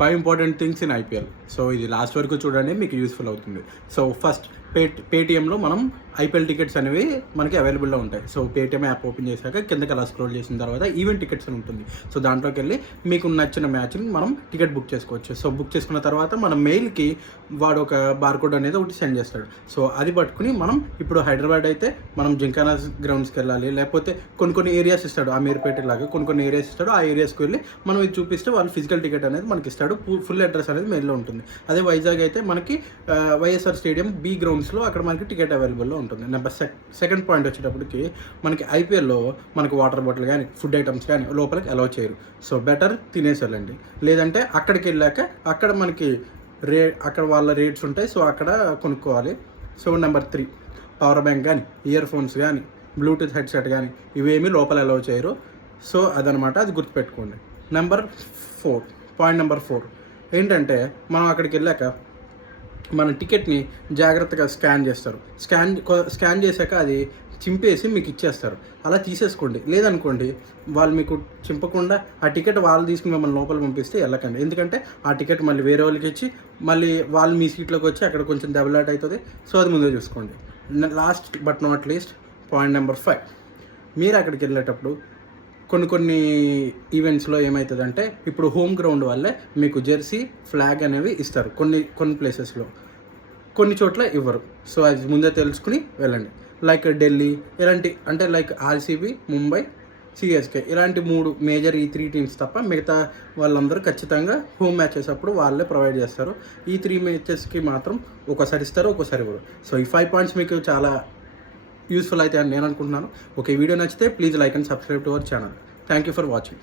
5 important things in IPL. So ఇది last వరకు చూడండి, మీకు యూస్ఫుల్ అవుతుంది. సో ఫస్ట్ పేటీఎంలో మనం ఐపీఎల్ టికెట్స్ అనేవి మనకి అవైలబుల్లో ఉంటాయి. సో పేటీఎం యాప్ ఓపెన్ చేశాక కిందకి అలా స్క్రోల్ చేసిన తర్వాత ఈవెంట్ టికెట్స్ అని ఉంటుంది. సో దాంట్లోకి వెళ్ళి మీకు నచ్చిన మ్యాచ్ని మనం టికెట్ బుక్ చేసుకోవచ్చు. సో బుక్ చేసుకున్న తర్వాత మన మెయిల్కి వాడు ఒక బార్కోడ్ అనేది ఒకటి సెండ్ చేస్తాడు. సో అది పట్టుకుని మనం ఇప్పుడు హైదరాబాద్ అయితే మనం జింకానా గ్రౌండ్స్కి వెళ్ళాలి, లేకపోతే కొన్ని ఏరియాస్ ఇస్తాడు, అమీర్పేట లాగా కొన్ని ఏరియాస్ ఇస్తాడు. ఆ ఏరియాస్కి వెళ్ళి మనం ఇది చూపిస్తే వాళ్ళు ఫిజికల్ టికెట్ అనేది మనకి ఇస్తాడు. ఫుల్ అడ్రస్ అనేది మెయిల్లో ఉంటుంది. అదే వైజాగ్ అయితే మనకి వైఎస్ఆర్ స్టేడియం బి గ్రౌండ్స్లో అక్కడ మనకి టికెట్ అవైలబుల్లో ఉంటుంది. నెంబర్ సెకండ్ పాయింట్ వచ్చేటప్పటికి మనకి ఐపీఎల్లో మనకి వాటర్ బాటిల్ కానీ ఫుడ్ ఐటమ్స్ కానీ లోపలికి అలౌ చేయరు. సో బెటర్ తినేసేయాలండి. లేదంటే అక్కడికి వెళ్ళాక అక్కడ మనకి అక్కడ వాళ్ళ రేట్స్ ఉంటాయి. సో అక్కడ కొనుక్కోవాలి. సో నెంబర్ 3, పవర్ బ్యాంక్ కానీ ఇయర్ ఫోన్స్ కానీ బ్లూటూత్ హెడ్సెట్ కానీ ఇవేమీ లోపల అలౌ చేయరు. సో అదనమాట, అది గుర్తుపెట్టుకోండి. పాయింట్ నెంబర్ 4 ఏంటంటే మనం అక్కడికి వెళ్ళాక మన టికెట్ని జాగ్రత్తగా స్కాన్ చేస్తారు. స్కాన్ చేశాక అది చింపేసి మీకు ఇచ్చేస్తారు. అలా తీసేసుకోండి. లేదనుకోండి వాళ్ళు మీకు చింపకుండా ఆ టికెట్ వాళ్ళు తీసుకుని మిమ్మల్ని లోపల పంపిస్తే వెళ్ళకండి. ఎందుకంటే ఆ టికెట్ మళ్ళీ వేరే వాళ్ళకి ఇచ్చి మళ్ళీ వాళ్ళు మీ సీట్లోకి వచ్చి అక్కడ కొంచెం దెబ్బలాట అవుతుంది. సో అది ముందే చూసుకోండి. Last but not least point number 5, మీరు అక్కడికి వెళ్ళేటప్పుడు కొన్ని ఈవెంట్స్లో ఏమవుతుందంటే ఇప్పుడు హోమ్ గ్రౌండ్ వల్లే మీకు జెర్సీ ఫ్లాగ్ అనేవి ఇస్తారు. కొన్ని ప్లేసెస్లో, కొన్ని చోట్ల ఇవ్వరు. సో అది ముందే తెలుసుకుని వెళ్ళండి. లైక్ ఢిల్లీ ఇలాంటి, అంటే లైక్ ఆర్సీబీ, ముంబై, సిఎస్కే ఇలాంటి 3 మేజర్, ఈ 3 టీమ్స్ తప్ప మిగతా వాళ్ళందరూ ఖచ్చితంగా హోమ్ మ్యాచెస్ అప్పుడు వాళ్ళే ప్రొవైడ్ చేస్తారు. ఈ 3 మ్యాచెస్కి మాత్రం ఒకసారి ఇస్తారు, ఒకసారి ఇవ్వరు. సో ఈ 5 పాయింట్స్ మీకు చాలా యూస్ఫుల్ అయితే అని నేను అనుకుంటున్నాను. ఓకే, వీడియో నచ్చితే please like and subscribe to our channel. Thank you for watching.